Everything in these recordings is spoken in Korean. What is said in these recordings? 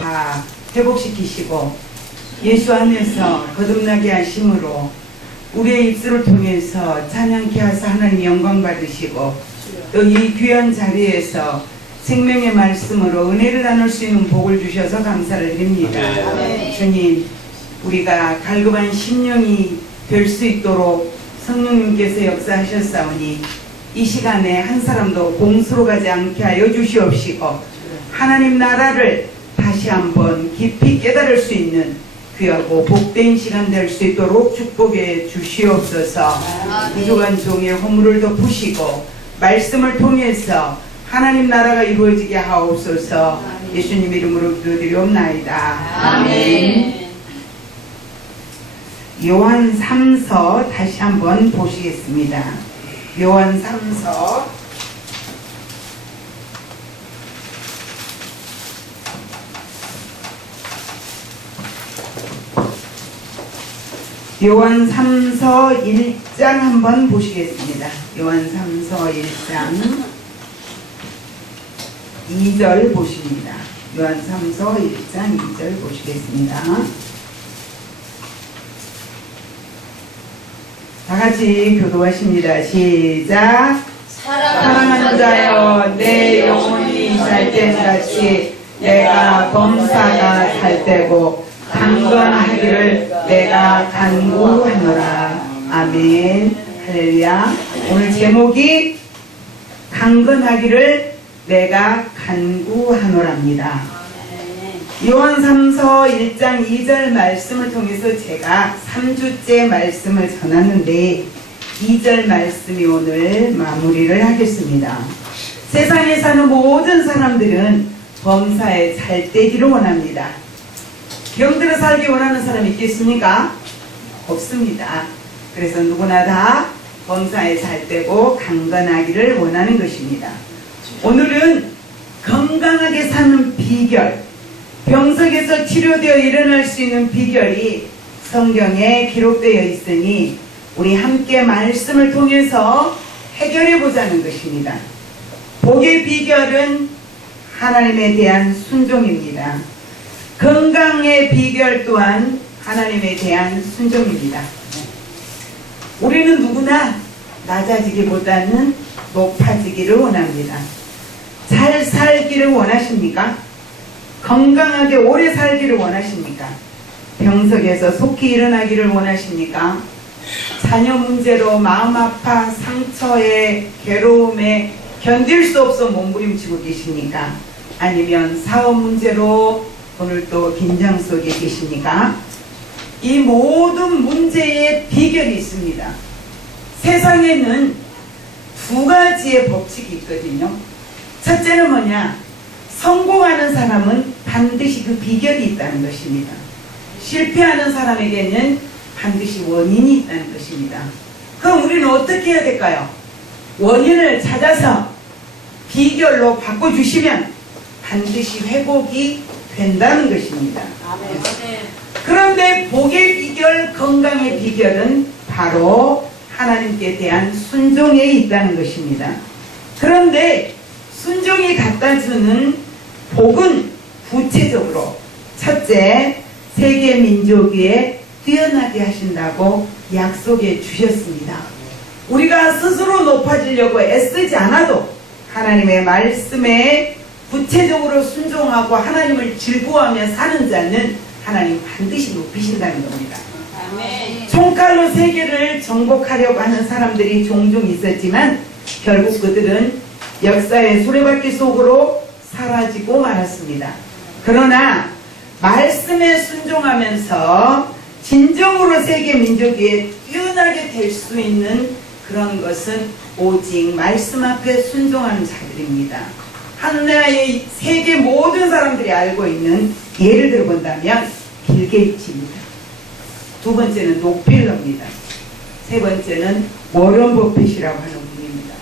다 회복시키시고 예수 안에서 거듭나게 하심으로 우리의 입술을 통해서 찬양케 하사 하나님 영광 받으시고 또 이 귀한 자리에서 생명의 말씀으로 은혜를 나눌 수 있는 복을 주셔서 감사를 드립니다. 주님, 우리가 갈급한 심령이 될 수 있도록 성령님께서 역사하셨사오니 이 시간에 한 사람도 공수로 가지 않게 하여 주시옵시고 하나님 나라를 다시 한번 깊이 깨달을 수 있는 귀하고 복된 시간 될 수 있도록 축복해 주시옵소서. 부족한 종의 허물을 덮으시고 말씀을 통해서 하나님 나라가 이루어지게 하옵소서. 예수님 이름으로 기도드리옵나이다. 아멘. 요한 3서 다시 한번 보시겠습니다. 요한 3서 요한 3서 1장 한번 보시겠습니다. 요한 3서 1장 2절 보십니다. 요한 3서 1장 2절 보시겠습니다. 다같이 교도하십니다. 시작. 사랑하는 자여, 내 영혼이 살땐 같이 내가 범사가 살 때고 강건하기를 내가 간구하노라. 아멘. 할렐루야. 오늘 제목이 강건하기를 내가 간구하노랍니다. 요한 3서 1장 2절 말씀을 통해서 제가 3주째 말씀을 전하는데 2절 말씀이 오늘 마무리를 하겠습니다. 세상에 사는 모든 사람들은 범사에 잘 되기를 원합니다. 병들어 살기 원하는 사람 있겠습니까? 없습니다. 그래서 누구나 다 범사에 잘 되고 강건하기를 원하는 것입니다. 오늘은 건강하게 사는 비결, 병석에서 치료되어 일어날 수 있는 비결이 성경에 기록되어 있으니 우리 함께 말씀을 통해서 해결해 보자는 것입니다. 복의 비결은 하나님에 대한 순종입니다. 건강의 비결 또한 하나님에 대한 순종입니다. 우리는 누구나 낮아지기보다는 높아지기를 원합니다. 잘 살기를 원하십니까? 건강하게 오래 살기를 원하십니까? 병석에서 속히 일어나기를 원하십니까? 자녀 문제로 마음 아파 상처에 괴로움에 견딜 수 없어 몸부림치고 계십니까? 아니면 사업 문제로 오늘 또 긴장 속에 계십니까? 이 모든 문제의 비결이 있습니다. 세상에는 두 가지의 법칙이 있거든요. 첫째는 뭐냐? 성공하는 사람은 반드시 그 비결이 있다는 것입니다. 실패하는 사람에게는 반드시 원인이 있다는 것입니다. 그럼 우리는 어떻게 해야 될까요? 원인을 찾아서 비결로 바꿔주시면 반드시 회복이 된다는 것입니다. 그런데 복의 비결, 건강의 비결은 바로 하나님께 대한 순종에 있다는 것입니다. 그런데 순종이 갖다주는 복은 구체적으로 첫째, 세계 민족 위에 뛰어나게 하신다고 약속해 주셨습니다. 우리가 스스로 높아지려고 애쓰지 않아도 하나님의 말씀에 구체적으로 순종하고 하나님을 즐거워하며 사는 자는 하나님 반드시 높이신다는 겁니다. 아멘. 총칼로 세계를 정복하려고 하는 사람들이 종종 있었지만 결국 그들은 역사의 수레바퀴 속으로 사라지고 말았습니다. 그러나 말씀에 순종하면서 진정으로 세계 민족 위에 뛰어나게 될 수 있는 그런 것은 오직 말씀 앞에 순종하는 자들입니다. 한나라의 세계 모든 사람들이 알고 있는 예를 들어 본다면 빌 게이츠입니다. 두 번째는 록펠러입니다. 세 번째는 워런 버핏이라고 하는 분입니다.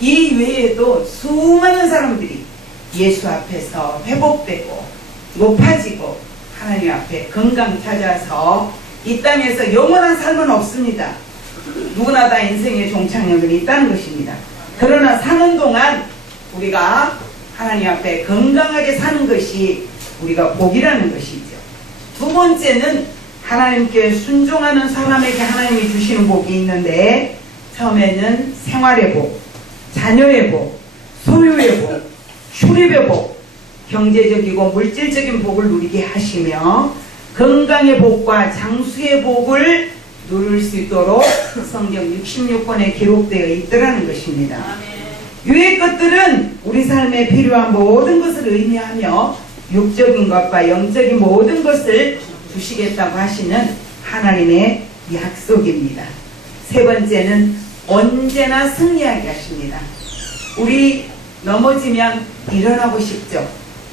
이 외에도 수많은 사람들이 예수 앞에서 회복되고 높아지고 하나님 앞에 건강 찾아서 이 땅에서 영원한 삶은 없습니다. 누구나 다 인생의 종착역은 있다는 것입니다. 그러나 사는 동안 우리가 하나님 앞에 건강하게 사는 것이 우리가 복이라는 것이죠. 두 번째는 하나님께 순종하는 사람에게 하나님이 주시는 복이 있는데, 처음에는 생활의 복, 자녀의 복, 소유의 복, 출입의 복, 경제적이고 물질적인 복을 누리게 하시며 건강의 복과 장수의 복을 누릴 수 있도록 성경 66권에 기록되어 있더라는 것입니다. 위의 것들은 우리 삶에 필요한 모든 것을 의미하며 육적인 것과 영적인 모든 것을 주시겠다고 하시는 하나님의 약속입니다. 세 번째는 언제나 승리하게 하십니다. 우리 넘어지면 일어나고 싶죠.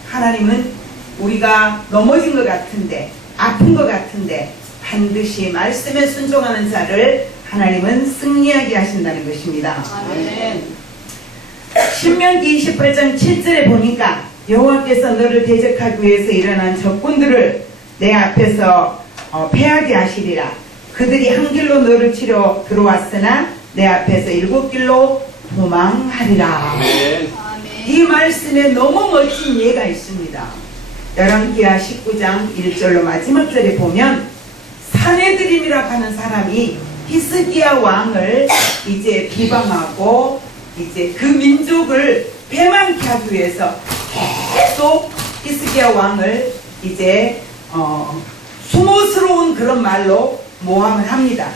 하나님은 우리가 넘어진 것 같은데, 아픈 것 같은데 반드시 말씀에 순종하는 자를 하나님은 승리하게 하신다는 것입니다. 아멘. 신명기 28장 7절에 보니까 여호와께서 너를 대적하기 위해서 일어난 적군들을 내 앞에서 패하게 하시리라. 그들이 한 길로 너를 치러 들어왔으나 내 앞에서 7길로 도망하리라. 아멘. 이 말씀에 너무 멋진 예가 있습니다. 열왕기하 19장 1절로 마지막 절에 보면 사내들임이라고 하는 사람이 히스기야 왕을 이제 비방하고 이제 그 민족을 패망케 하기 위해서 계속 히스기야 왕을 이제 수모스러운 그런 말로 모함을 합니다.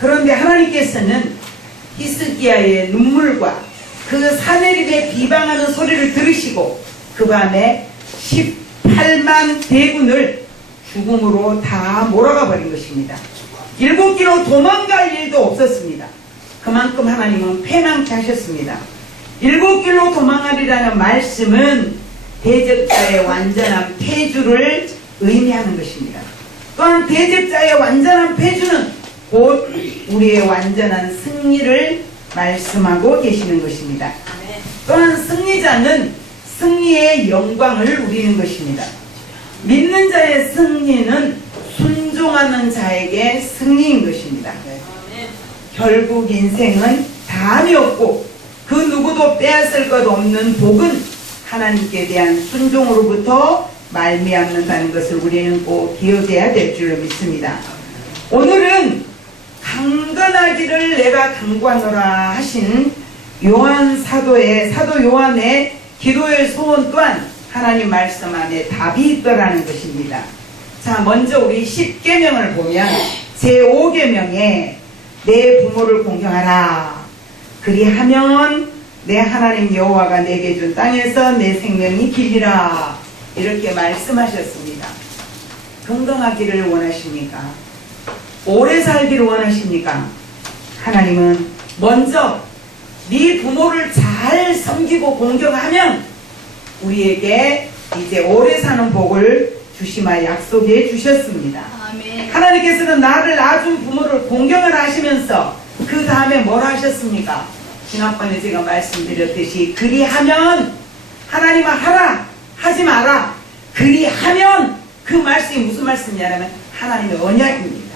그런데 하나님께서는 히스기야의 눈물과 그 사내림의 비방하는 소리를 들으시고 그 밤에 18만 대군을 죽음으로 다 몰아가 버린 것입니다. 7길로 도망갈 일도 없었습니다. 그만큼 하나님은 패망케 하셨습니다. 7길로 도망하리라는 말씀은 대적자의 완전한 패주를 의미하는 것입니다. 또한 대적자의 완전한 패주는 곧 우리의 완전한 승리를 말씀하고 계시는 것입니다. 또한 승리자는 승리의 영광을 누리는 것입니다. 믿는 자의 승리는 순종하는 자에게 승리인 것입니다. 결국 인생은 다함이 없고 그 누구도 빼앗을 것 없는 복은 하나님께 대한 순종으로부터 말미암는다는 것을 우리는 꼭 기억해야 될 줄로 믿습니다. 오늘은 강건하기를 내가 강구하노라 하신 요한 사도의 사도 요한의 기도의 소원 또한 하나님 말씀 안에 답이 있더라는 것입니다. 자, 먼저 우리 10계명을 보면 제5계명에 내 부모를 공경하라. 그리하면 내 하나님 여호와가 내게 준 땅에서 내 생명이 길리라. 이렇게 말씀하셨습니다. 건강하기를 원하십니까? 오래 살기를 원하십니까? 하나님은 먼저 네 부모를 잘 섬기고 공경하면 우리에게 이제 오래 사는 복을 주시마 약속해 주셨습니다. 아멘. 하나님께서는 나를 낳아준 부모를 공경을 하시면서 그 다음에 뭘 하셨습니까? 지난번에 제가 말씀드렸듯이 그리하면 하나님은 하라 하지 마라. 그리하면 그 말씀이 무슨 말씀이냐면 하나님의 언약입니다.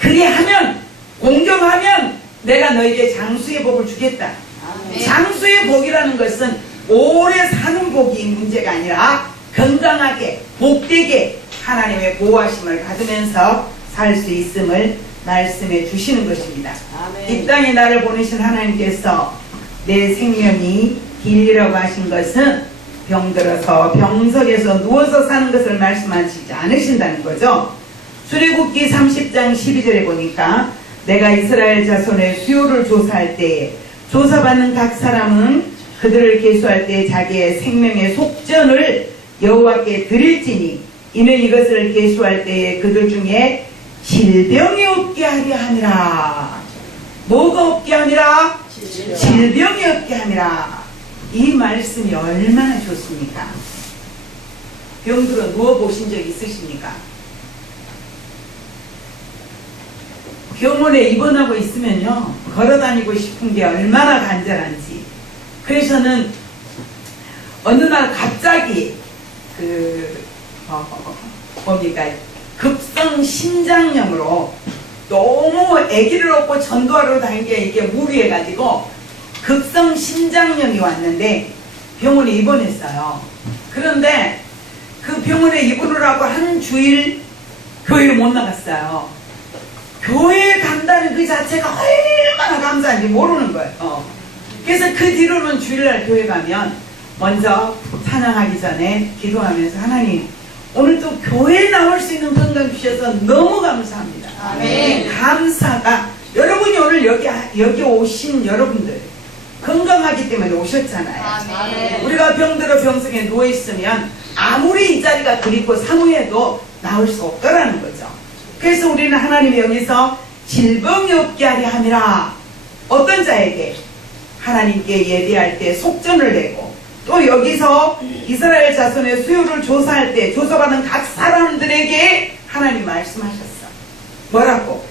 그리하면 공경하면 내가 너에게 장수의 복을 주겠다. 아멘. 장수의 복이라는 것은 오래 사는 복이 문제가 아니라 건강하게 복되게 하나님의 보호하심을 받으면서 살 수 있음을 말씀해 주시는 것입니다. 아멘. 이 땅에 나를 보내신 하나님께서 내 생명이 길이라고 하신 것은 병들어서 병석에서 누워서 사는 것을 말씀하시지 않으신다는 거죠. 출애굽기 30장 12절에 보니까 내가 이스라엘 자손의 수요를 조사할 때에 조사받는 각 사람은 그들을 계수할 때 자기의 생명의 속전을 여호와께 드릴지니 이는 이것을 계수할 때에 그들 중에 질병이 없게 하려 함이라. 뭐가 없게 함이라? 질병이 없게 함이라. 이 말씀이 얼마나 좋습니까? 병들어 누워보신 적 있으십니까? 병원에 입원하고 있으면요 걸어다니고 싶은 게 얼마나 간절한지. 그래서는 어느 날 갑자기 뭡니까? 급성심장염으로 너무 아기를 얻고 전도하러 다닌 게 이게 무리해가지고 급성심장염이 왔는데 병원에 입원했어요. 그런데 그 병원에 입원을 하고 한 주일 교회를 못 나갔어요. 교회에 간다는 그 자체가 얼마나 감사한지 모르는 거예요. 그래서 그 뒤로는 주일날 교회 가면 먼저 찬양하기 전에 기도하면서 하나님 오늘 또 교회에 나올 수 있는 건강 주셔서 너무 감사합니다. 아멘. 감사가 여러분이 오늘 여기 오신 여러분들 건강하기 때문에 오셨잖아요. 아멘. 우리가 병들어 병석에 누워있으면 아무리 이 자리가 그립고 사모해도 나올 수 없더라는 거죠. 그래서 우리는 하나님이 여기서 질병이 없게 하려 함이라. 어떤 자에게? 하나님께 예배할 때 속전을 내고 또 여기서 이스라엘 자손의 수요를 조사할 때 조사받은 각 사람들에게 하나님 말씀하셨어. 뭐라고?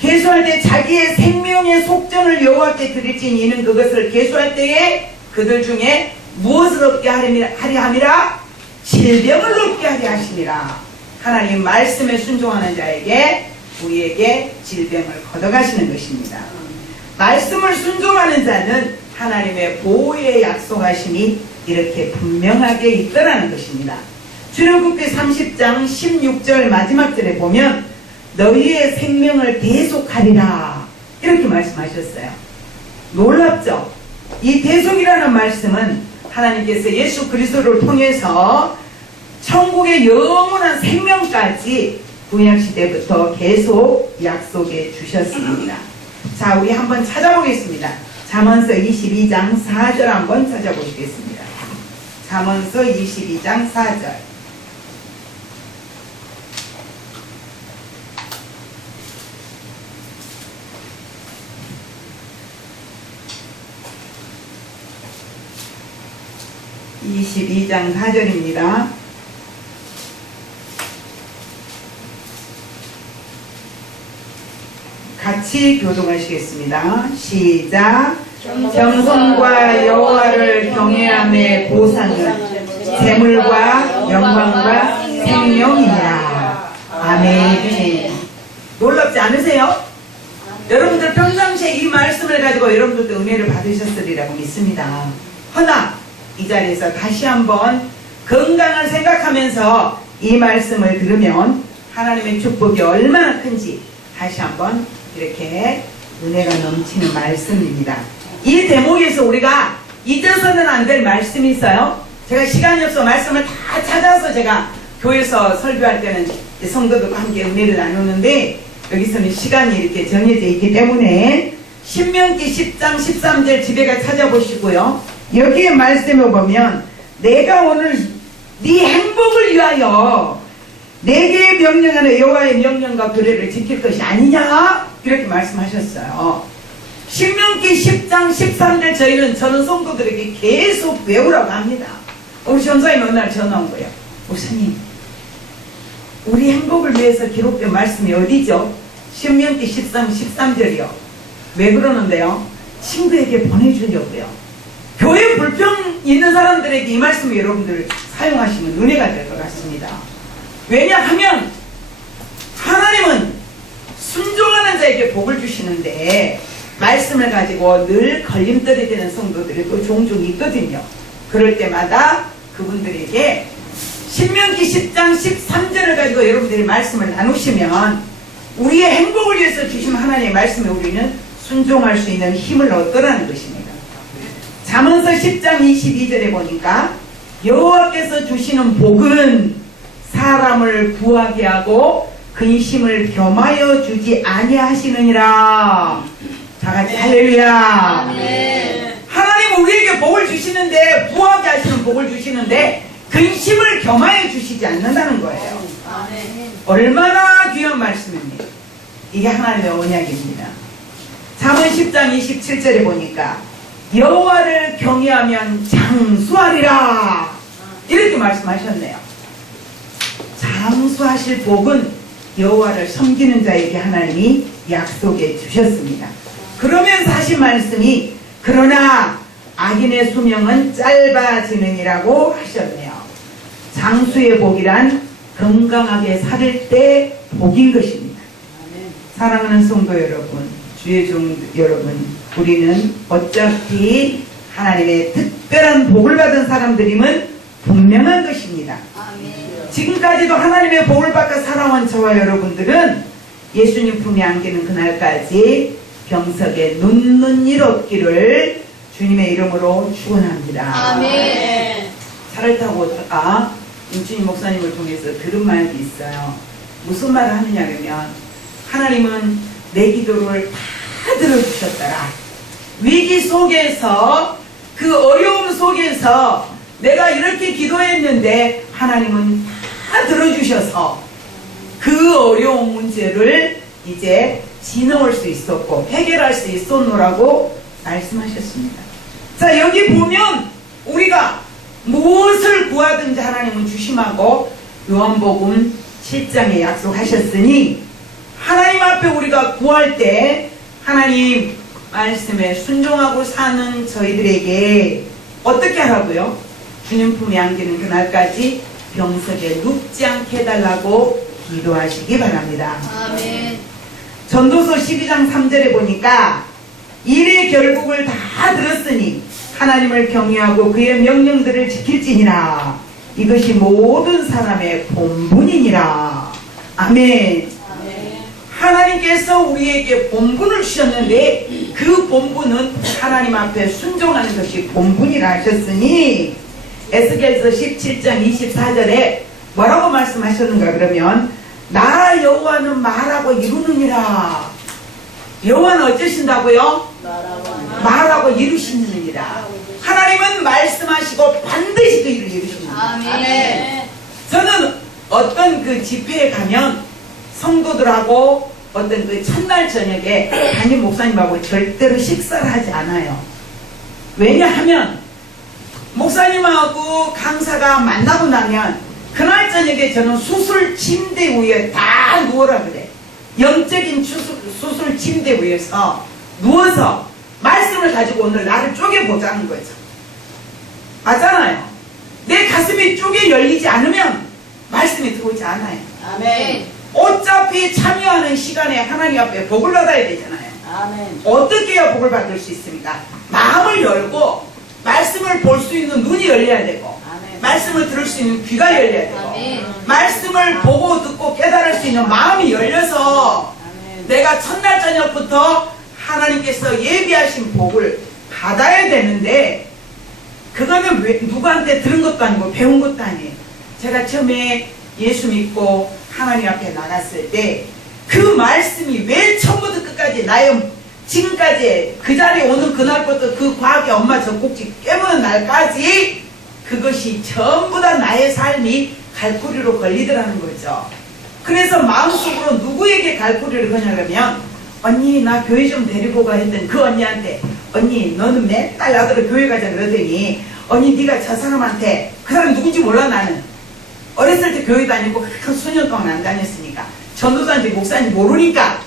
계수할 때 자기의 생명의 속전을 여호와께 드릴지니 이는 그것을 계수할 때에 그들 중에 무엇을 얻게 하려 함이라? 질병을 얻게 하려 하심이라. 하나님 말씀에 순종하는 자에게 우리에게 질병을 걷어가시는 것입니다. 말씀을 순종하는 자는 하나님의 보호에 약속하심이 이렇게 분명하게 있더라는 것입니다. 출애굽기 30장 16절 마지막 절에 보면 너희의 생명을 대속하리라 이렇게 말씀하셨어요. 놀랍죠? 이 대속이라는 말씀은 하나님께서 예수 그리스도를 통해서 천국의 영원한 생명까지 구약시대부터 계속 약속해 주셨습니다. 자, 우리 한번 찾아보겠습니다. 잠언서 22장 4절 한번 찾아보시겠습니다. 잠언서 22장 4절. (22장 4절입니다) 같이 교독하시겠습니다. 시작. 정성과 여호와를 경외함의 보상은 재물과 영광과 생명이니라. 아멘. 놀랍지 않으세요? 여러분들 평상시에 이 말씀을 가지고 여러분들도 은혜를 받으셨으리라고 믿습니다. 허나 이 자리에서 다시 한번 건강을 생각하면서 이 말씀을 들으면 하나님의 축복이 얼마나 큰지 다시 한번 이렇게 은혜가 넘치는 말씀입니다. 이 대목에서 우리가 잊어서는 안 될 말씀이 있어요. 제가 시간이 없어 말씀을 다 찾아서 제가 교회에서 설교할 때는 성도들과 함께 은혜를 나누는데 여기서는 시간이 이렇게 정해져 있기 때문에 신명기 10장 13절 집에 가 찾아보시고요. 여기에 말씀을 보면 내가 오늘 네 행복을 위하여 내게 명령하는 여호와의 명령과 규례를 지킬 것이 아니냐 이렇게 말씀하셨어요. 신명기 10장 13절 저는 성도들에게 계속 외우라고 합니다. 우리 전사님 어느 날 전화 온 거예요. 목사님 우리 행복을 위해서 기록된 말씀이 어디죠? 신명기 10장 13절이요. 왜 그러는데요? 친구에게 보내주려고요. 교회 불평 있는 사람들에게 이 말씀을 여러분들 사용하시면 은혜가 될 것 같습니다. 왜냐하면 하나님은 순종하는 자에게 복을 주시는데 말씀을 가지고 늘 걸림돌이 되는 성도들이 또 종종 있거든요. 그럴 때마다 그분들에게 신명기 10장 13절을 가지고 여러분들이 말씀을 나누시면 우리의 행복을 위해서 주신 하나님의 말씀에 우리는 순종할 수 있는 힘을 얻더라는 것입니다. 잠언서 10장 22절에 보니까 여호와께서 주시는 복은 사람을 구하게 하고 근심을 겸하여 주지 아니하시느니라. 다같이 할렐루야. 하나님 우리에게 복을 주시는데 부하게 하시는 복을 주시는데 근심을 겸하여 주시지 않는다는 거예요. 얼마나 귀한 말씀입니다. 이게 하나님의 언약입니다. 잠언 10장 27절에 보니까 여호와를 경외하면 장수하리라 이렇게 말씀하셨네요. 장수하실 복은 여호와를 섬기는 자에게 하나님이 약속해 주셨습니다. 그러면서 하신 말씀이 그러나 악인의 수명은 짧아지느니라고 하셨네요. 자, 장수의 복이란 건강하게 살 때 복인 것입니다. 사랑하는 성도 여러분, 주의 종 여러분, 우리는 어차피 하나님의 특별한 복을 받은 사람들임은 분명한 것입니다. 지금까지도 하나님의 복을 받고 살아온 저와 여러분들은 예수님 품에 안기는 그날까지 병석에 눕는 일 없기를 주님의 이름으로 축원합니다. 아멘. 차를 타고 오다가 임춘희 목사님을 통해서 들은 말이 있어요. 무슨 말을 하느냐면, 하나님은 내 기도를 다 들어주셨더라. 위기 속에서, 그 어려움 속에서 내가 이렇게 기도했는데 하나님은 다 들어주셔서 그 어려운 문제를 이제 지나올 수 있었고 해결할 수 있었노라고 말씀하셨습니다. 자, 여기 보면 우리가 무엇을 구하든지 하나님은 주심하고 요한복음 7장에 약속하셨으니, 하나님 앞에 우리가 구할 때 하나님 말씀에 순종하고 사는 저희들에게 어떻게 하라고요? 주님 품에 안기는 그날까지 병석에 눕지 않게 해달라고 기도하시기 바랍니다. 아멘. 전도서 12장 3절에 보니까 일의 결국을 다 들었으니 하나님을 경외하고 그의 명령들을 지킬지니라. 이것이 모든 사람의 본분이니라. 아멘. 하나님께서 우리에게 본분을 주셨는데 그 본분은 하나님 앞에 순종하는 것이 본분이라 하셨으니, 에스겔서 17장 24절에 뭐라고 말씀하셨는가 그러면, 나 여호와는 말하고 이루느니라. 여호와는 어쩌신다고요? 말하고 이루시느니라. 하나님은 말씀하시고 반드시 그 일을 이루십니다. 아멘. 저는 어떤 그 집회에 가면 성도들하고 어떤 그 첫날 저녁에 담임 목사님하고 절대로 식사를 하지 않아요. 왜냐하면 목사님하고 강사가 만나고 나면 그날 저녁에 저는 수술 침대 위에 다 누워라 그래. 영적인 수술 침대 위에서 누워서 말씀을 가지고 오늘 나를 쪼개보자는 거죠. 맞잖아요. 내 가슴이 쪼개 열리지 않으면 말씀이 들어오지 않아요. 아멘. 어차피 참여하는 시간에 하나님 앞에 복을 받아야 되잖아요. 아멘. 어떻게 해야 복을 받을 수 있습니까? 마음을 열고 말씀을 볼 수 있는 눈이 열려야 되고, 아멘. 말씀을 들을 수 있는 귀가 열려야 되고, 아멘. 말씀을 보고 듣고 깨달을 수 있는 마음이 열려서 아멘. 내가 첫날 저녁부터 하나님께서 예비하신 복을 받아야 되는데, 그거는 누구한테 들은 것도 아니고 배운 것도 아니에요. 제가 처음에 예수 믿고 하나님 앞에 나갔을 때 그 말씀이 왜 처음부터 끝까지 나의 지금까지 그 자리에 오는 그날부터 그 과학의 엄마 젖꼭지 깨무는 날까지 그것이 전부 다 나의 삶이 갈고리로 걸리더라는 거죠. 그래서 마음속으로 누구에게 갈고리를 거냐면, 언니 나 교회 좀 데리고 가 했던 그 언니한테, 언니 너는 맨날 나더러 교회 가자 그러더니, 언니 네가 저 사람한테, 그 사람 누군지 몰라. 나는 어렸을 때 교회 다니고 한 수년 동안 안 다녔으니까 전도사인지 목사인지 모르니까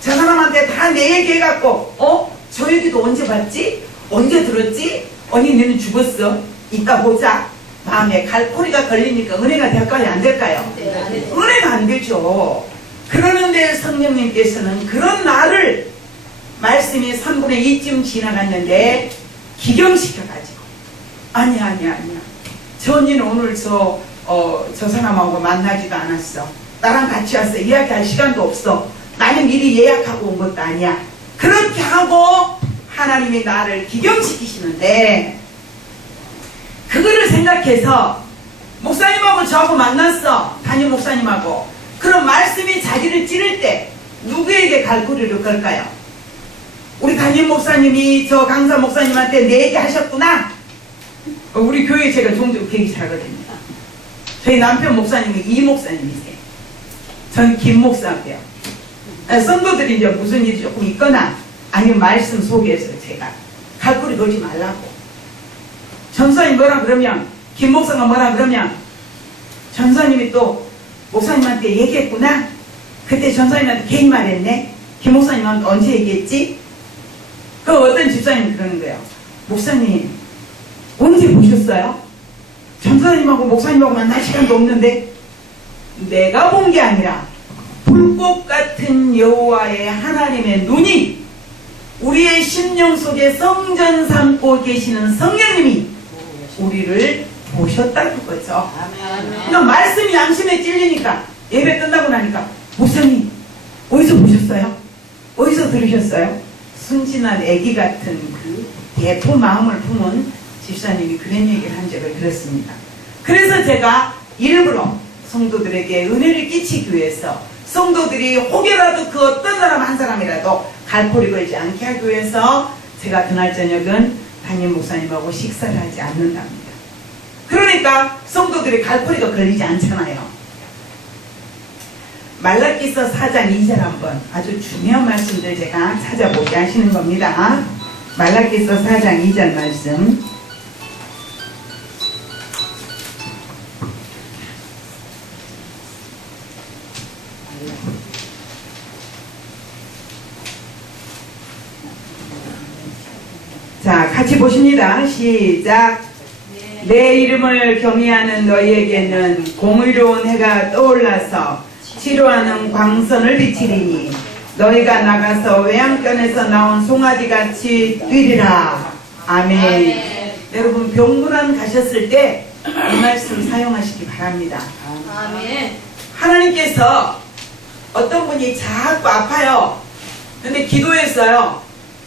저 사람한테 다 내 얘기 해갖고, 저 얘기도 언제 봤지? 언제 들었지? 언니 너는 죽었어. 이따 보자. 마음에 갈고리가 걸리니까 은혜가 될까요? 안 될까요? 네, 안 되죠. 은혜가 안 되죠. 그러는데 성령님께서는 그런 나를 말씀이 3분의 2쯤 지나갔는데 기경시켜가지고, 아니야. 저 언니는 오늘 저 사람하고 만나지도 않았어. 나랑 같이 왔어. 이야기할 시간도 없어. 나는 미리 예약하고 온 것도 아니야. 그렇게 하고 하나님이 나를 기경시키시는데, 그거를 생각해서 목사님하고 저하고 만났어. 담임 목사님하고. 그럼 말씀이 자기를 찌를 때 누구에게 갈고리를 걸까요? 우리 담임 목사님이 저 강사 목사님한테 내 얘기 하셨구나. 우리 교회 제가 종종 되게 잘거든요. 저희 남편 목사님이 이 목사님이세요. 전 김 목사인데요. 성도들이 이제 무슨 일이 조금 있거나 아니면 말씀 속에서 제가 갈고리 걸지 말라고. 전사님 뭐라 그러면, 김 목사가 뭐라 그러면 전사님이 또 목사님한테 얘기했구나. 그때 전사님한테 개인 말했네. 김 목사님한테 언제 얘기했지? 그 어떤 집사님이 그러는 거예요. 목사님 언제 보셨어요? 전사님하고 목사님하고 만날 시간도 없는데 내가 본 게 아니라 불꽃 같은 여호와의 하나님의 눈이 우리의 심령 속에 성전 삼고 계시는 성령님이 우리를 보셨다는 거죠. 그러니까 말씀이 양심에 찔리니까 예배 끝나고 나니까 목사님 어디서 보셨어요? 어디서 들으셨어요? 순진한 애기 같은 그 대포 마음을 품은 집사님이 그런 얘기를 한 적을 들었습니다. 그래서 제가 일부러 성도들에게 은혜를 끼치기 위해서 성도들이 혹여라도 그 어떤 사람 한 사람이라도 갈고리 걸지 않게 하기 위해서 제가 그날 저녁은 담임 목사님하고 식사를 하지 않는답니다. 그러니까 성도들이 갈고리가 걸리지 않잖아요. 말라기서 4장 2절 한번 아주 중요한 말씀들 제가 찾아보게 하시는 겁니다. 말라기서 4장 2절 말씀. 자, 같이 보십니다. 시작. 내 이름을 경외하는 너희에게는 공의로운 해가 떠올라서 치료하는 광선을 비치리니 너희가 나가서 외양간에서 나온 송아지같이 뛰리라. 아멘. 여러분 병문안 가셨을 때 이 말씀 사용하시기 바랍니다. 아멘. 하나님께서 어떤 분이 자꾸 아파요. 근데 기도했어요.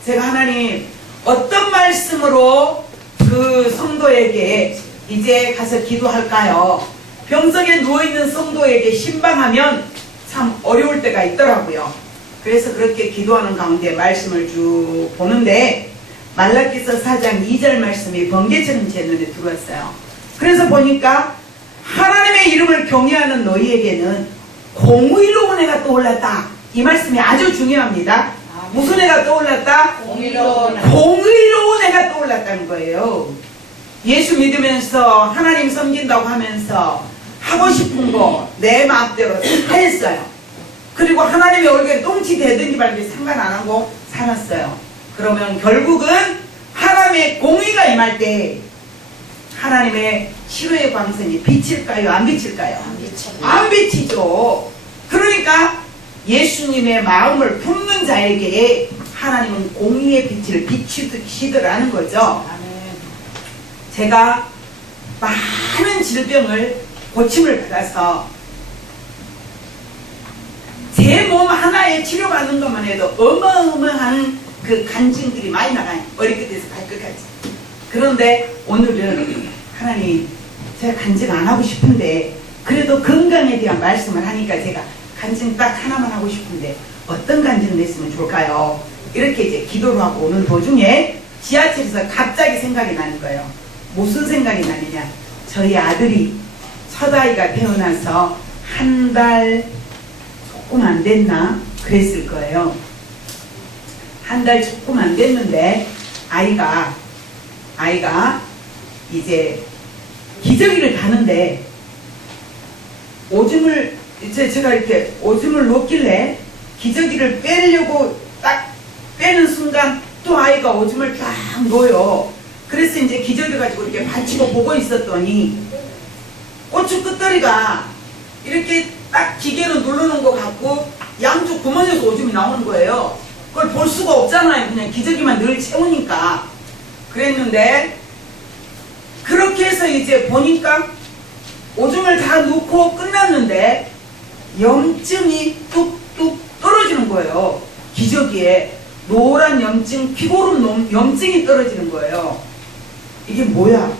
제가 하나님 어떤 말씀으로 그 성도에게 이제 가서 기도할까요? 병석에 누워있는 성도에게 신방하면 참 어려울 때가 있더라고요. 그래서 그렇게 기도하는 가운데 말씀을 쭉 보는데 말라기서 4장 2절 말씀이 번개처럼 제 눈에 들어왔어요. 그래서 보니까 하나님의 이름을 경외하는 너희에게는 공의로운 해가 떠올랐다. 이 말씀이 아주 중요합니다. 무슨 해가 떠올랐다? 공의로운 해가 떠올랐다는 거예요. 예수 믿으면서 하나님 섬긴다고 하면서 하고 싶은 거 내 마음대로 다 했어요. 그리고 하나님의 얼굴에 똥치 대든지 말든지 상관 안 하고 살았어요. 그러면 결국은 하나님의 공의가 임할 때 하나님의 치료의 광선이 비칠까요? 안 비칠까요? 안 비치죠. 그러니까 예수님의 마음을 품는 자에게 하나님은 공의의 빛을 비추시더라는 거죠. 제가 많은 질병을 고침을 받아서 제 몸 하나에 치료받는 것만 해도 어마어마한 그 간증들이 많이 나가요. 머리끝에서 발끝까지. 그런데 오늘은 하나님 제가 간증 안 하고 싶은데 그래도 건강에 대한 말씀을 하니까 제가 간증 딱 하나만 하고 싶은데 어떤 간증을 했으면 좋을까요? 이렇게 이제 기도를 하고 오는 도중에 지하철에서 갑자기 생각이 나는 거예요. 무슨 생각이 나느냐? 저희 아들이 첫 아이가 태어나서 한 달 조금 안 됐나? 그랬을 거예요. 한 달 조금 안 됐는데 아이가 이제 기저귀를 가는데 오줌을 제가 이렇게 오줌을 놓길래 기저귀를 빼려고 딱 빼는 순간 또 아이가 오줌을 딱 놓아요. 그래서 이제 기저귀 가지고 이렇게 받치고 보고 있었더니 고추 끝다리가 이렇게 딱 기계로 누르는 것 같고 양쪽 구멍에서 오줌이 나오는 거예요. 그걸 볼 수가 없잖아요. 그냥 기저귀만 늘 채우니까. 그랬는데 그렇게 해서 이제 보니까 오줌을 다 넣고 끝났는데 염증이 뚝뚝 떨어지는 거예요. 기저귀에 노란 염증, 피고름 염증이 떨어지는 거예요. 이게 뭐야?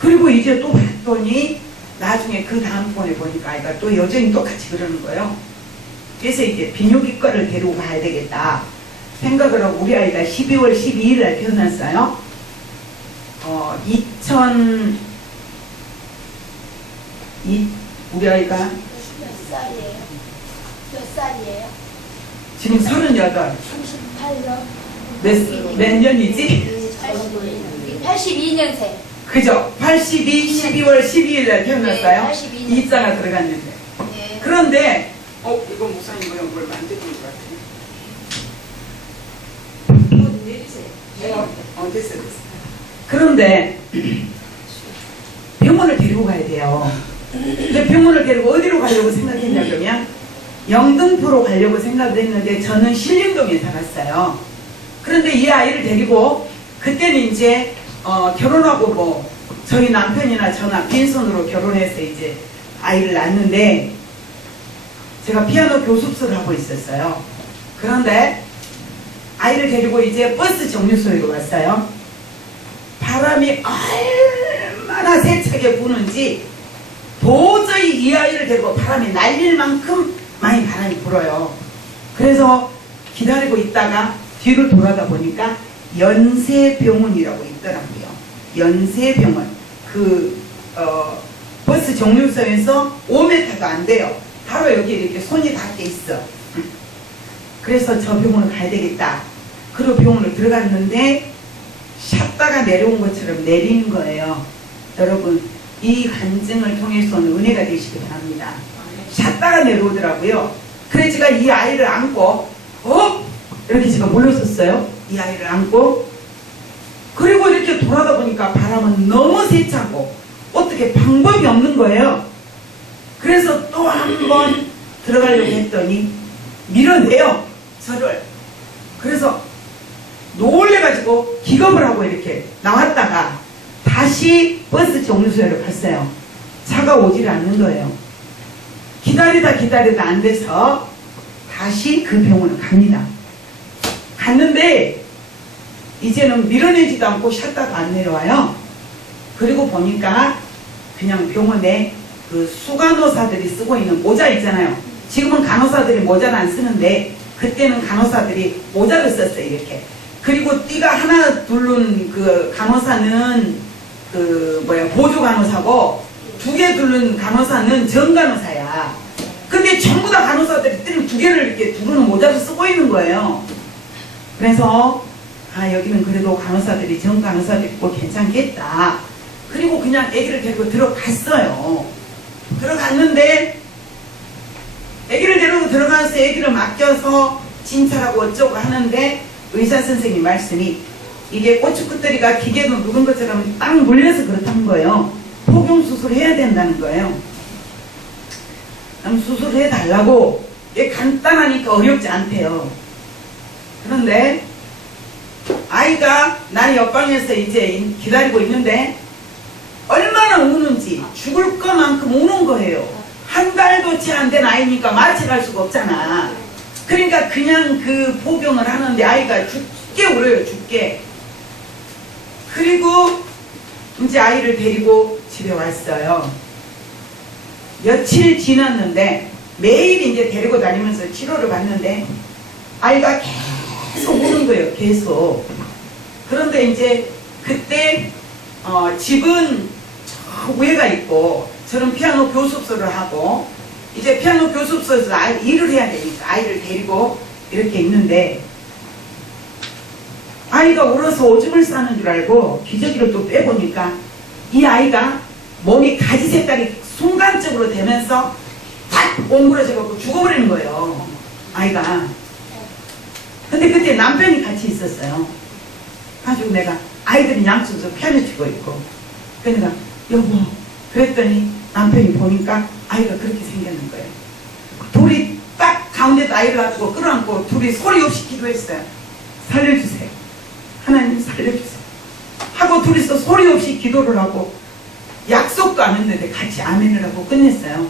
그리고 이제 또 봤더니 나중에 그 다음번에 보니까 아이가 또 여전히 똑같이 그러는 거예요. 그래서 이제 비뇨기과를 데리고 가야 되겠다 생각을 하고 우리 아이가 12월 12일 날 태어났어요. 우리 아이가 몇 살이에요? 몇 살이에요? 지금 38. 38년. 몇 년이지? 82년생. 그죠? 82, 12월 12일 날 태어났어요. 네, 82년. 입사가 들어갔는데. 네. 그런데 이거 목사님 모양 뭘 만드는 것 같아요. 내리세요. 됐어. 그런데 병원을 데리고 가야 돼요. 근데 병원을 데리고 어디로 가려고 생각했냐 그러면 영등포로 가려고 생각을 했는데 저는 신림동에 살았어요. 그런데 이 아이를 데리고 그때는 이제 결혼하고 뭐 저희 남편이나 저나 빈손으로 결혼해서 이제 아이를 낳았는데 제가 피아노 교습소를 하고 있었어요. 그런데 아이를 데리고 이제 버스 정류소에 왔어요. 바람이 얼마나 세차게 부는지 도저히 이 아이를 데리고 바람이 날릴 만큼 많이 바람이 불어요. 그래서 기다리고 있다가 뒤로 돌아가 보니까 연세병원이라고 있더라고요. 연세병원. 버스 정류소에서 5m가 안 돼요. 바로 여기 이렇게 손이 닿게 있어. 그래서 저 병원을 가야 되겠다. 그리고 병원을 들어갔는데 샷다가 내려온 것처럼 내리는 거예요. 여러분, 이 간증을 통해서는 은혜가 되시기 바랍니다. 샷다가 내려오더라고요. 그래서 제가 이 아이를 안고 이렇게 제가 몰렸었어요. 이 아이를 안고 그리고 이렇게 돌아다 보니까 바람은 너무 세차고 어떻게 방법이 없는 거예요. 그래서 또 한 번 들어가려고 했더니 밀어내요, 저를. 그래서 놀래가지고 기겁을 하고 이렇게 나왔다가 다시 버스 정류소로 갔어요. 차가 오질 않는 거예요. 기다리다 안 돼서 다시 그 병원을 갑니다. 갔는데 이제는 밀어내지도 않고 샷다도 안 내려와요. 그리고 보니까 그냥 병원에 그 수간호사들이 쓰고 있는 모자 있잖아요. 지금은 간호사들이 모자를 안 쓰는데 그때는 간호사들이 모자를 썼어요, 이렇게. 그리고 띠가 하나 둘른 그 간호사는 보조 간호사고 2개 둘른 간호사는 전 간호사야. 근데 전부 다 간호사들이 띠를 2개를 이렇게 두르는 모자를 쓰고 있는 거예요. 그래서 여기는 그래도 간호사들이 전 간호사들이 있고 괜찮겠다. 그리고 그냥 아기를 데리고 들어갔어요. 들어갔는데 아기를 데리고 들어가서 아기를 맡겨서 진찰하고 어쩌고 하는데 의사 선생님 말씀이 이게 고추끝들이가 기계로 누른 것처럼 딱 물려서 그렇다는 거예요. 포경 수술해야 된다는 거예요. 그럼 수술해 달라고. 이게 간단하니까 어렵지 않대요. 그런데 아이가 난 옆방에서 이제 기다리고 있는데 얼마나 우는지 죽을 것만큼 우는 거예요. 한 달도 채 안 된 아이니까 마취할 수가 없잖아. 그러니까 그냥 그 포경을 하는데 아이가 죽게 울어요, 죽게. 그리고 이제 아이를 데리고 집에 왔어요. 며칠 지났는데 매일 이제 데리고 다니면서 치료를 받는데 아이가 계속 우는 거예요, 계속. 그런데 이제 그때 집은 저 위에가 있고 저는 피아노 교습소를 하고 이제 피아노 교습소에서 일을 해야 되니까 아이를 데리고 이렇게 있는데 아이가 울어서 오줌을 싸는 줄 알고 기저귀를 또 빼보니까 이 아이가 몸이 가지 색깔이 순간적으로 되면서 탁 옹그러져갖고 죽어버리는 거예요, 아이가. 근데 그때 남편이 같이 있었어요. 가지고 내가 아이들이 양쪽에서 피아노 치고 있고 그러니까 여보 그랬더니 남편이 보니까 아이가 그렇게 생겼는 거예요. 둘이 딱 가운데도 아이를 놔두고 끌어안고 둘이 소리 없이 기도했어요. 살려주세요, 하나님 살려주세요 하고 둘이서 소리 없이 기도를 하고 약속도 안 했는데 같이 아멘을 하고 끝냈어요.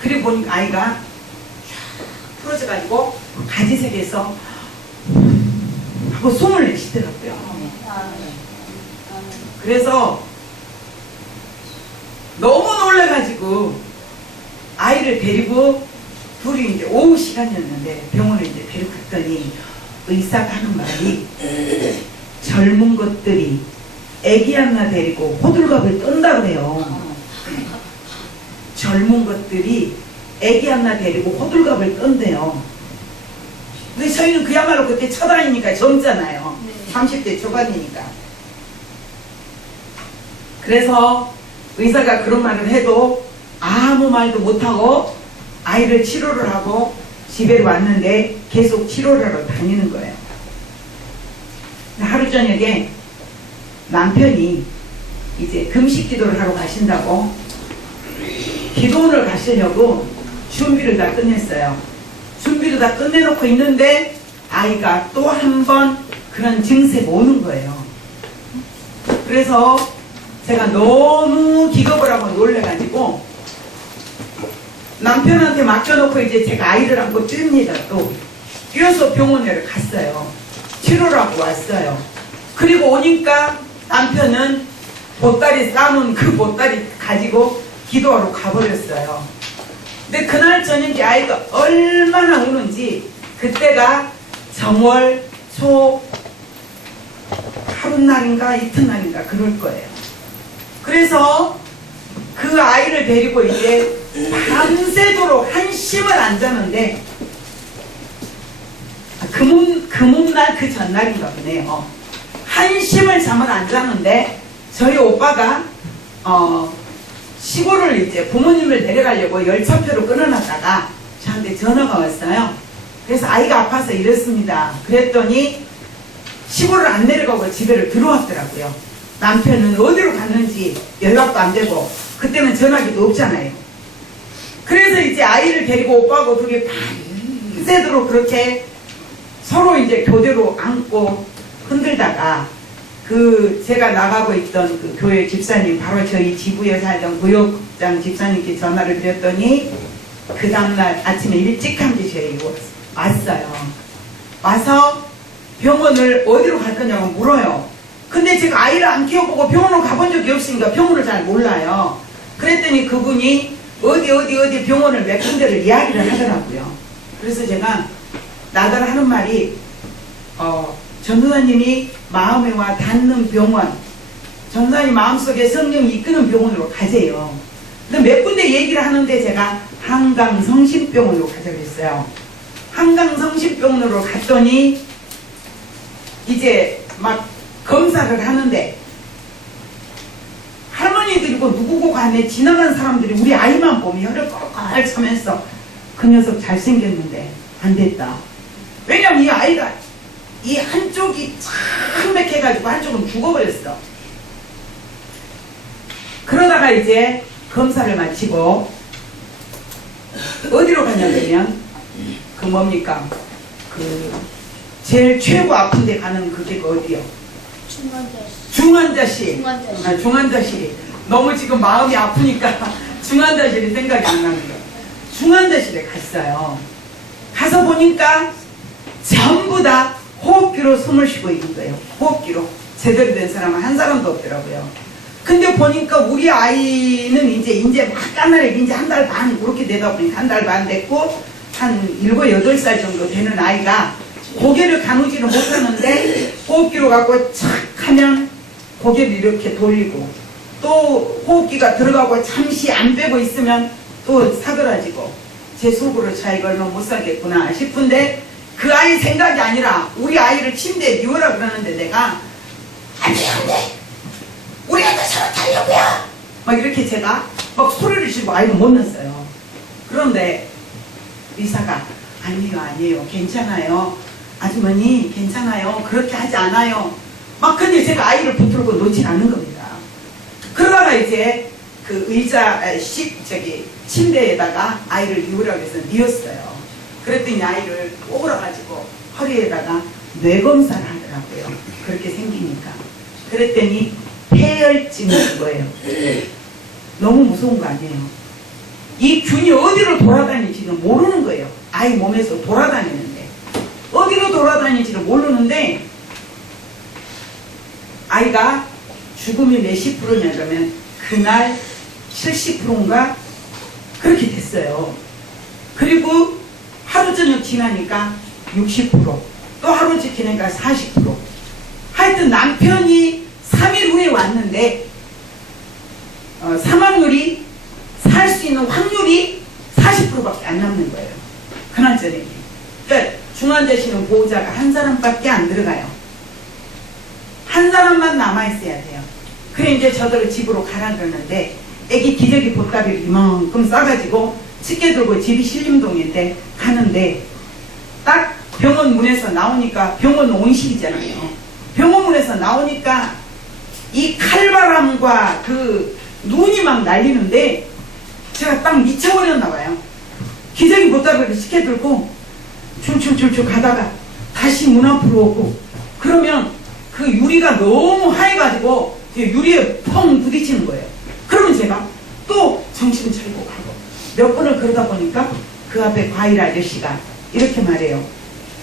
그리고 보니까 아이가 쫙 풀어져가지고 가지색에서 하고 숨을 내쉬더라고요. 그래서 너무 놀래가지고 아이를 데리고 둘이 이제 오후 시간이었는데 병원에 이제 데리고 갔더니 의사가 하는 말이 젊은 것들이 애기 하나 데리고 호들갑을 떤다 그래요. 젊은 것들이 애기 하나 데리고 호들갑을 떤대요. 근데 저희는 그야말로 그때 첫 아이니까 젊잖아요. 30대 초반이니까. 그래서 의사가 그런 말을 해도 아무 말도 못하고 아이를 치료를 하고 집에 왔는데 계속 치료를 하러 다니는 거예요. 하루 저녁에 남편이 이제 금식 기도를 하러 가신다고 기도원을 가시려고 준비를 다 끝냈어요. 준비를 다 끝내놓고 있는데 아이가 또 한 번 그런 증세가 오는 거예요. 그래서 제가 너무 기겁을 하고 놀래가지고 남편한테 맡겨놓고 이제 제가 아이를 안고 뜁니다. 또 뛰어서 병원에 갔어요. 치료를 하고 왔어요. 그리고 오니까 남편은 보따리 싸놓은 그 보따리 가지고 기도하러 가버렸어요. 근데 그날 저녁에 아이가 얼마나 우는지 그때가 정월 초 하루날인가 이튿날인가 그럴 거예요. 그래서 그 아이를 데리고 이제 밤새도록 한심을 안 자는데 금음날 그 전날인가 보네요. 한심을 잠을 안 자는데 저희 오빠가 시골을 이제 부모님을 데려가려고 열차표를 끊어놨다가 저한테 전화가 왔어요. 그래서 아이가 아파서 이랬습니다. 그랬더니 시골을 안 내려가고 집에를 들어왔더라고요. 남편은 어디로 갔는지 연락도 안 되고 그때는 전화기도 없잖아요. 그래서 이제 아이를 데리고 오빠하고 둘이 밤새도록 그렇게 서로 이제 교대로 안고 흔들다가 그 제가 나가고 있던 그 교회 집사님 바로 저희 지부에 살던 구역장 집사님께 전화를 드렸더니 그 다음날 아침에 일찍 한지 저희 왔어요. 와서 병원을 어디로 갈 거냐고 물어요. 근데 제가 아이를 안 키워보고 병원을 가본 적이 없으니까 병원을 잘 몰라요. 그랬더니 그분이 어디 병원을 몇 군데를 이야기를 하더라고요. 그래서 제가 나들 하는 말이 전도사님이 마음에 와 닿는 병원, 전도사님 마음속에 성령이 이끄는 병원으로 가세요. 근데 몇 군데 얘기를 하는데 제가 한강성심병원으로 가자 그랬어요. 한강성심병원으로 갔더니 이제 막 검사를 하는데 할머니들이고 누구고 간에 지나간 사람들이 우리 아이만 보면 혀를 꼴꼴 차면서 그 녀석 잘생겼는데 안 됐다. 왜냐면 이 아이가 이 한쪽이 창백해가지고 한쪽은 죽어버렸어. 그러다가 이제 검사를 마치고 어디로 가냐면 그 뭡니까 그 제일 최고 아픈 데 가는 그게 어디요? 중환자실. 중환자실이 너무 지금 마음이 아프니까 중환자실이 생각이 안 나는 거예요. 중환자실에 갔어요. 가서 보니까 전부 다 호흡기로 숨을 쉬고 있는 거예요. 호흡기로 제대로 된 사람은 한 사람도 없더라고요. 근데 보니까 우리 아이는 이제 막 까나리게 이제 한 달 반 그렇게 되다 보니까 한 달 반 됐고 한 7, 8살 정도 되는 아이가 고개를 가누지를 못하는데 호흡기로 갖고 착 하면 고개를 이렇게 돌리고 또 호흡기가 들어가고 잠시 안 빼고 있으면 또 사그라지고 제 속으로 자 이거 얼마 못 살겠구나 싶은데 그 아이 생각이 아니라 우리 아이를 침대에 누워라 그러는데 내가 안돼 우리 아이가 살아타려고요 막 이렇게 제가 막 소리를 지르고 아이를 못 넣었어요. 그런데 의사가 아니에요 괜찮아요 아주머니 괜찮아요 그렇게 하지 않아요 막 근데 제가 아이를 붙들고 놓지 않는 겁니다. 그러다가 이제 그 의자 침대에다가 아이를 뉘우라고 해서 뉘었어요. 그랬더니 아이를 꼬부라가지고 허리에다가 뇌검사를 하더라고요. 그렇게 생기니까. 그랬더니 폐혈증인 거예요. 너무 무서운 거 아니에요? 이 균이 어디로 돌아다니는지를 모르는 거예요. 아이 몸에서 돌아다니는데 어디로 돌아다니는지를 모르는데 아이가 죽음이 몇십 프로냐 그러면 그날 70%인가 그렇게 됐어요. 그리고 하루 저녁 지나니까 60%, 또 하루 지나니까 40%. 하여튼 남편이 3일 후에 왔는데 사망률이 살 수 있는 확률이 40%밖에 안 남는 거예요. 그날 저녁에. 그러니까 중환자실은 보호자가 한 사람밖에 안 들어가요. 한 사람만 남아있어야 돼요. 그래 이제 저들을 집으로 가라 그러는데 애기 기저귀 보따리를 이만큼 싸가지고 칡게 들고 집이 신림동인데 가는데 딱 병원 문에서 나오니까 병원 온실이잖아요. 병원 문에서 나오니까 이 칼바람과 그 눈이 막 날리는데 제가 딱 미쳐버렸나 봐요. 기저귀 보따리를 시켜들고 줄줄줄줄 가다가 다시 문 앞으로 오고, 그러면 그 유리가 너무 하얘가지고 유리에 펑 부딪히는 거예요. 그러면 제가 또 정신 차리고 가고, 몇 번을 그러다 보니까 그 앞에 과일 아저씨가 이렇게 말해요.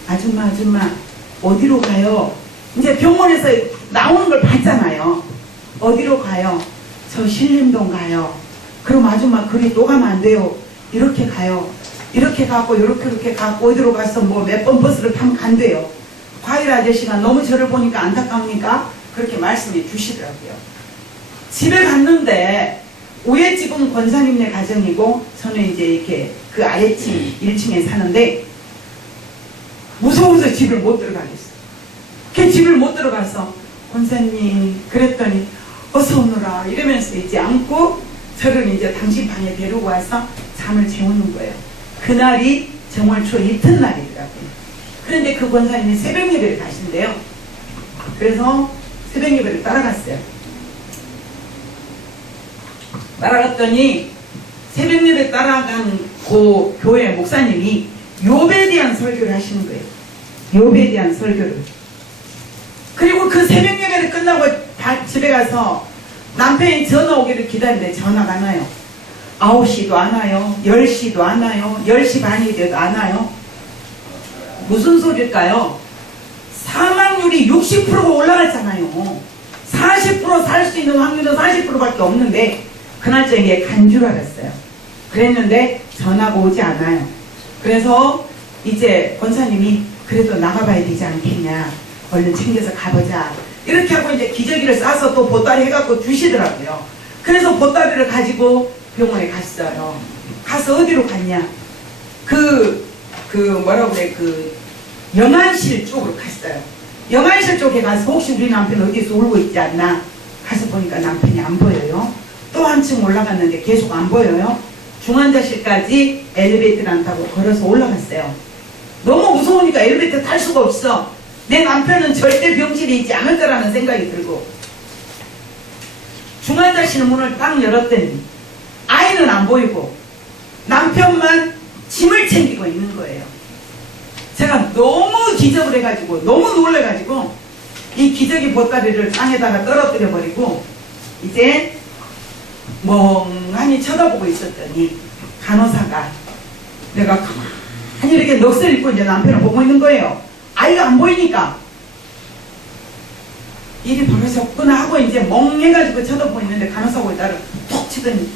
아줌마 어디로 가요? 이제 병원에서 나오는 걸 봤잖아요. 어디로 가요? 저 신림동 가요. 그럼 아줌마 그리 또 가면 안 돼요. 이렇게 가요. 이렇게 가고 이렇게 가고 어디로 가서 뭐 몇 번 버스를 타면 간대요. 과일 아저씨가 너무 저를 보니까 안타까우니까 그렇게 말씀해 주시더라고요. 집에 갔는데 위에 집은 권사님네 가정이고 저는 이제 이렇게 그 아래층 1층에 사는데 무서워서 집을 못 들어가겠어. 그 집을 못 들어가서 권사님 그랬더니 어서 오너라 이러면서 이제 안고 저를 이제 당신 방에 데리고 와서 잠을 재우는 거예요. 그날이 정월초 이튿날이더라고요. 그런데 그 권사님이 새벽 예배를 가신대요. 그래서 새벽 예배를 따라갔어요. 따라갔더니 새벽 예배 따라간 그 교회 목사님이 욥에 대한 설교를 하시는 거예요. 욥에 대한 설교를. 그리고 그 새벽 예배를 끝나고 집에 가서 남편이 전화 오기를 기다리는데 전화가 안 와요. 9시도 안 와요. 10시도 안 와요. 10시 반이 돼도 안 와요. 무슨 소리일까요? 사망률이 60%가 올라갔잖아요. 40% 살 수 있는 확률은 40%밖에 없는데 그날 저녁에 간 줄 알았어요. 그랬는데 전화가 오지 않아요. 그래서 이제 권사님이 그래도 나가봐야 되지 않겠냐. 얼른 챙겨서 가보자. 이렇게 하고 이제 기저귀를 싸서 또 보따리 해갖고 주시더라고요. 그래서 보따리를 가지고 병원에 갔어요. 가서 어디로 갔냐? 뭐라고 그래, 영안실 쪽으로 갔어요. 영안실 쪽에 가서 혹시 우리 남편 어디서 울고 있지 않나? 가서 보니까 남편이 안 보여요. 또 한층 올라갔는데 계속 안 보여요. 중환자실까지 엘리베이터를 안 타고 걸어서 올라갔어요. 너무 무서우니까 엘리베이터 탈 수가 없어. 내 남편은 절대 병실에 있지 않을 거라는 생각이 들고 중환자실 문을 딱 열었더니 아이는 안 보이고 남편만 짐을 챙기고 있는 거예요. 제가 너무 기적을 해가지고 너무 놀래가지고 이 기저귀 보따리를 땅에다가 떨어뜨려 버리고 이제 멍하니 쳐다보고 있었더니 간호사가 내가 가만히 이렇게 넋을 잃고 이제 남편을 보고 있는 거예요. 아이가 안 보이니까 일이 벌어졌구나 하고 이제 멍해가지고 쳐다보고 있는데 간호사가 나를 툭 치더니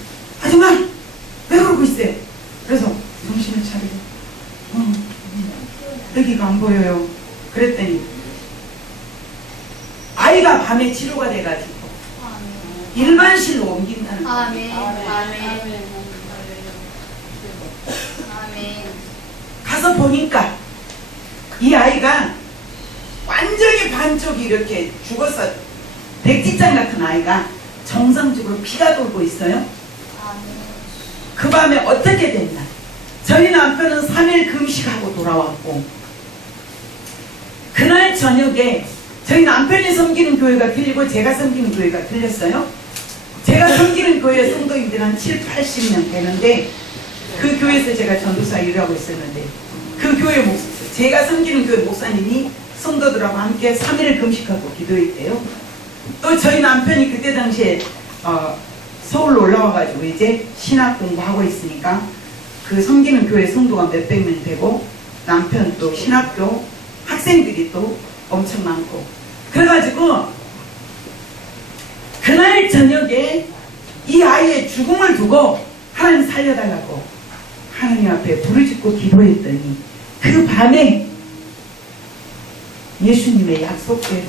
아줌마 왜 그러고 있어요? 그래서 정신을 차리고 여기가 안 보여요. 그랬더니 아이가 밤에 치료가 돼가지고 일반실로 옮긴다는 거예요. 아멘. 아멘. 가서 보니까 이 아이가 완전히 반쪽이 이렇게 죽어서 백지장 같은 아이가 정상적으로 피가 돌고 있어요. 그 밤에 어떻게 됐나? 저희 남편은 3일 금식하고 돌아왔고 그날 저녁에 저희 남편이 섬기는 교회가 틀리고 제가 섬기는 교회가 틀렸어요. 제가 섬기는 교회 성도인들 한 7, 80명 되는데 그 교회에서 제가 전도사 일을 하고 있었는데 그 교회 제가 섬기는 교회 목사님이 성도들하고 함께 3일 금식하고 기도했대요. 또 저희 남편이 그때 당시에 서울로 올라와가지고 이제 신학 공부하고 있으니까 그 섬기는 교회 성도가 몇백 명 되고 남편 또 신학교 학생들이 또 엄청 많고 그래가지고 그날 저녁에 이 아이의 죽음을 두고 하나님 살려달라고 하나님 앞에 부르짖고 기도했더니 그 밤에 예수님의 약속대로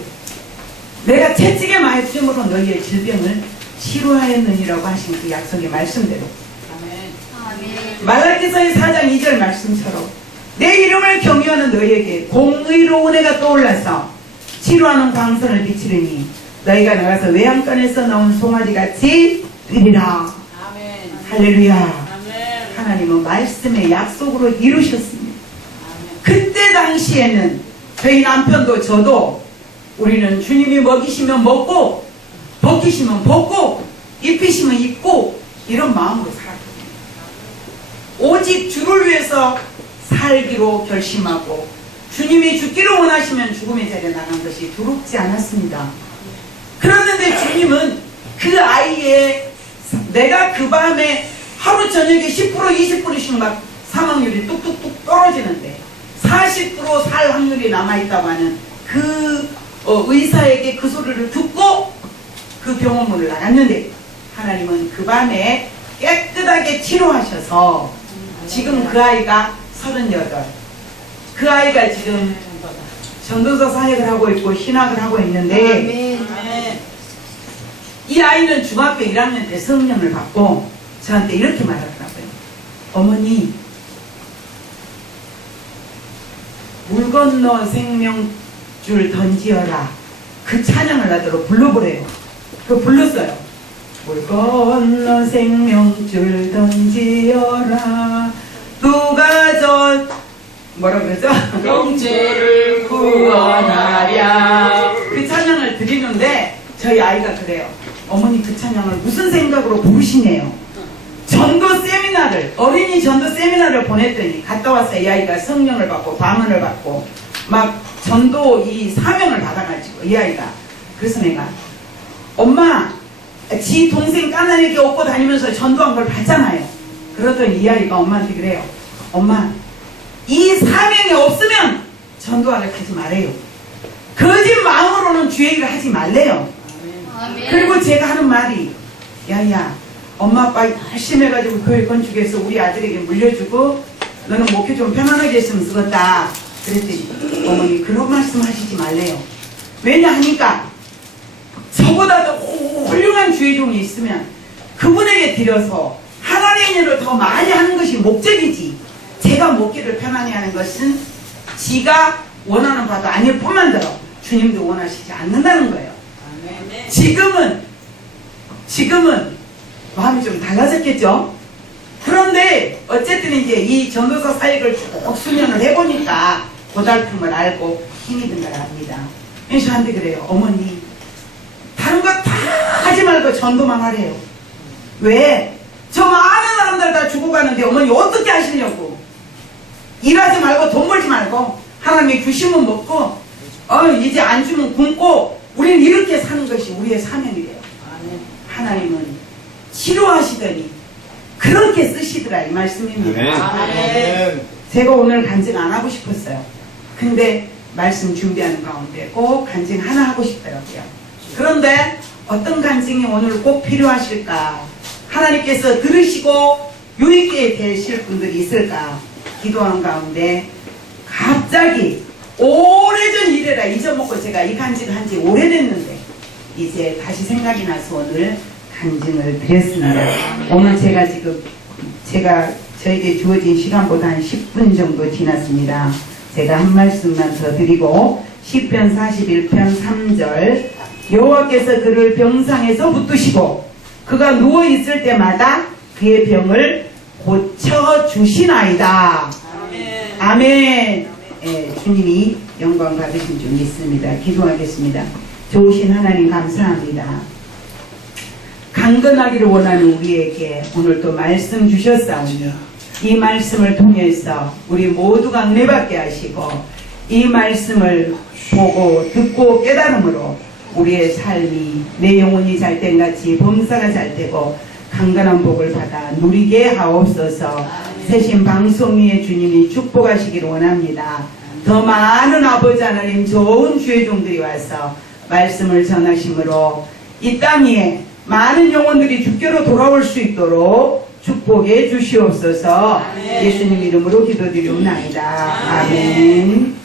내가 채찍에 맞음으로 너희의 질병을 치료하였느니라고 하신 그 약속의 말씀대로 아멘. 말라기서의 4장 2절 말씀처럼 내 이름을 경외하는 너희에게 공의로운 해가 떠올라서 치료하는 광선을 비치르니 너희가 나가서 외양간에서 나온 송아지같이 되리라. 아멘. 할렐루야. 아멘. 하나님은 말씀의 약속으로 이루셨습니다. 아멘. 그때 당시에는 저희 남편도 저도 우리는 주님이 먹이시면 먹고 벗기시면 벗고 입히시면 입고 이런 마음으로 살았거든요. 오직 주를 위해서 살기로 결심하고 주님이 죽기를 원하시면 죽음의 자리에 나간 것이 두렵지 않았습니다. 그랬는데 주님은 그 아이의 내가 그 밤에 하루 저녁에 10% 20%씩 막 사망률이 뚝뚝뚝 떨어지는데 40% 살 확률이 남아있다고 하는 그 의사에게 그 소리를 듣고 그 병원문을 나갔는데 하나님은 그 밤에 깨끗하게 치료하셔서 지금 그 아이가 38. 그 아이가 지금 전도사 사역을 하고 있고 신학을 하고 있는데 이 아이는 중학교 1학년 때 성령을 받고 저한테 이렇게 말하더라고요. 어머니, 물 건너 생명줄 던지어라. 그 찬양을 나더러 불러보래요. 그거 불렀어요. 물 건너 생명줄 던지어라. 누가 저 뭐라 그러죠? 영주를 구원하랴. 그 찬양을 드리는데 저희 아이가 그래요. 어머니 그 찬양을 무슨 생각으로 부르시네요. 전도 세미나를 어린이 전도 세미나를 보냈더니 갔다 왔어요. 이 아이가 성령을 받고 방언을 받고 막 전도 이 사명을 받아가지고 이 아이가 그래서 내가 엄마 지 동생 까나리게 업고 다니면서 전도한 걸 봤잖아요. 그러더니 이 아이가 엄마한테 그래요. 엄마 이 사명이 없으면 전도하게 하지 말아요. 거짓 마음으로는 주 얘기를 하지 말래요. 그리고 제가 하는 말이 야야 엄마 아빠 열심히 해가지고 교회 건축해서 우리 아들에게 물려주고 너는 목회 좀 편안하게 했으면 쓰겠다. 그랬더니 어머니 그런 말씀 하시지 말래요. 왜냐 하니까 저보다도 훌륭한 주의 종이 있으면 그분에게 드려서 하나님의 일을 더 많이 하는 것이 목적이지 제가 목회를 편안히 하는 것은 지가 원하는 바도 아닐 뿐만 더러 주님도 원하시지 않는다는 거예요. 지금은 마음이 좀 달라졌겠죠? 그런데 어쨌든 이제 이 전도사 사역을 쭉 수년을 해보니까 고달픔을 알고 힘이 든 걸 압니다. 그래서 저한테 그래요. 어머니 다른 거 다 하지 말고 전도만 하래요. 왜? 저 많은 사람들 다 죽어가는데 어머니 어떻게 하시려고? 일하지 말고 돈 벌지 말고 하나님이 주시면 먹고 이제 안 주면 굶고 우리는 이렇게 사는 것이 우리의 사명이래요. 하나님은 치료하시더니 그렇게 쓰시더라 이 말씀입니다. 제가 오늘 간증 안 하고 싶었어요. 근데 말씀 준비하는 가운데 꼭 간증 하나 하고 싶더라고요. 그런데 어떤 간증이 오늘 꼭 필요하실까? 하나님께서 들으시고 유익게 되실 분들이 있을까? 기도하는 가운데 갑자기 오래전 일이라 잊어먹고 제가 이 간증을 한 지 오래됐는데 이제 다시 생각이 나서 오늘 간증을 드렸습니다. 오늘 제가 저에게 주어진 시간보다 한 10분 정도 지났습니다. 제가 한 말씀만 더 드리고 시편 41편 3절 여호와께서 그를 병상에서 붙드시고 그가 누워있을 때마다 그의 병을 고쳐주시나이다. 아멘. 주님이 영광 받으신 줄 믿습니다. 기도하겠습니다. 좋으신 하나님 감사합니다. 강건하기를 원하는 우리에게 오늘 또 말씀 주셨사오니 이 말씀을 통해서 우리 모두가 은혜받게 하시고 이 말씀을 보고 듣고 깨달음으로 우리의 삶이 내 영혼이 잘된 같이 범사가 잘되고 강건한 복을 받아 누리게 하옵소서. 새신 방송 위에 주님이 축복하시기를 원합니다. 더 많은 아버지 하나님 좋은 주의 종들이 와서 말씀을 전하심으로 이 땅 위에 많은 영혼들이 주께로 돌아올 수 있도록 축복해 주시옵소서. 예수님 이름으로 기도드리옵나이다. 아멘.